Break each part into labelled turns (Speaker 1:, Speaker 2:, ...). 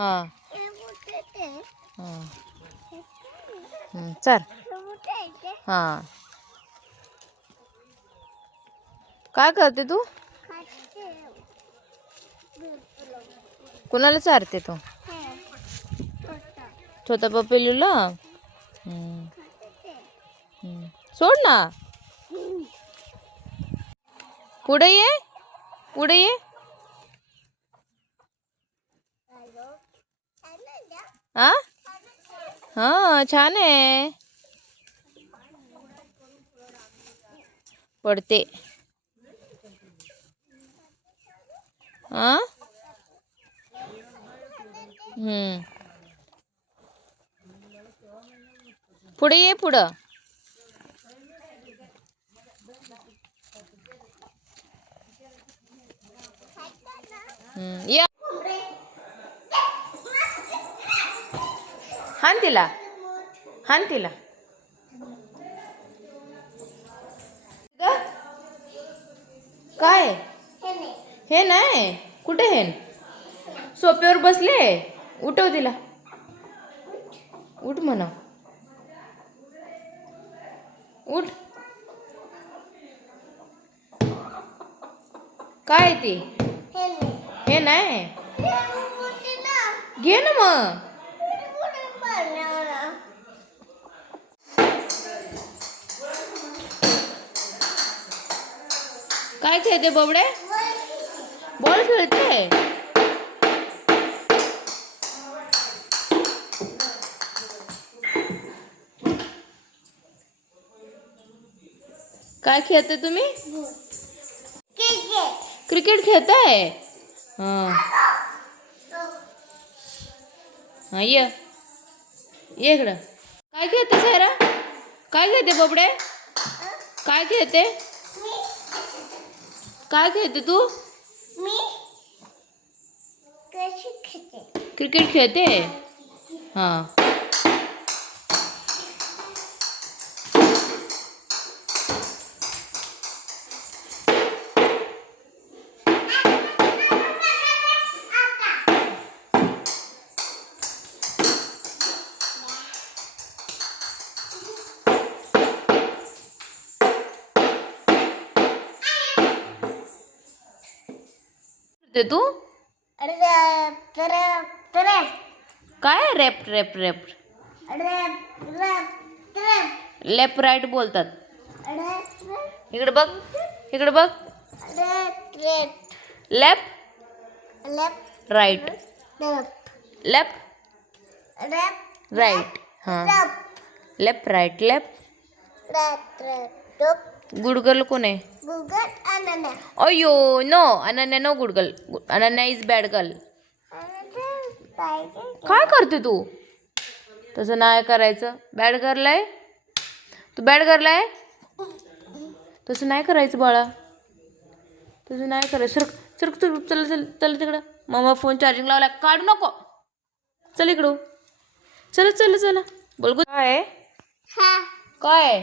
Speaker 1: हाँ।
Speaker 2: हाँ।
Speaker 1: हम्म,
Speaker 2: हाँ।
Speaker 1: हाँ। काय करते तू? कुणाला चारते तू?
Speaker 2: छोटा
Speaker 1: पपेलूला हम्म। हम्म, सोड ना। पुढे ये? पुढे ये?
Speaker 2: आ
Speaker 1: हा छान आहे. पडते. हा? हम्म. पुढे ये पुढं. हम्म, या. हान तिला. हान तिला? काय?
Speaker 2: हे नाही.
Speaker 1: हे कुठे हे? सोप्यावर बसले. उठव तिला. उठ म्हणा. उठ. काय ते?
Speaker 2: हे नाही.
Speaker 1: हे
Speaker 2: हे
Speaker 1: घे ना मग. काय खेळते बबडे? बॉल खेळते? काय खेळते तुम्ही?
Speaker 2: क्रिकेट
Speaker 1: खेळताय हाँ. ये इकडं. काय खेळते सायरा? काय खेळते बबडे? काय खेळते? काय खेळते तू?
Speaker 2: मी
Speaker 1: क्रिकेट खेळते. हां. खेळते तू काय rap rap rap? Left right बोलतात. इकडे बघ इकडे बघ. Left
Speaker 2: left.
Speaker 1: Right.
Speaker 2: Left
Speaker 1: right हाँ.
Speaker 2: Left
Speaker 1: left. Right left
Speaker 2: left left
Speaker 1: good girl कोण आहे
Speaker 2: गुगल अनन्या
Speaker 1: अयो no Ananya no good girl Ananya is bad girl काय करते तू? तसं नाही करायचं. बॅड गर्ल आहे? तू बॅड गर्ल आहे? तसं नाही करायचं बाळा. तसं नाही करायचं. सरक सरक चल चल चल चल तिकडं. मामा फोन चार्जिंग लावला. काढू नको. चल इकडं. चल चल चला. बोल गो काय आहे?
Speaker 2: हा
Speaker 1: काय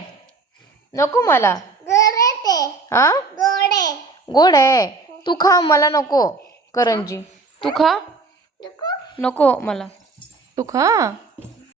Speaker 1: नको मला.
Speaker 2: गोडे ते.
Speaker 1: हा?
Speaker 2: गोडे.
Speaker 1: गोड आहे. तू खा मला नको करंजी. तू खा.
Speaker 2: नको.
Speaker 1: नको मला. तू खा.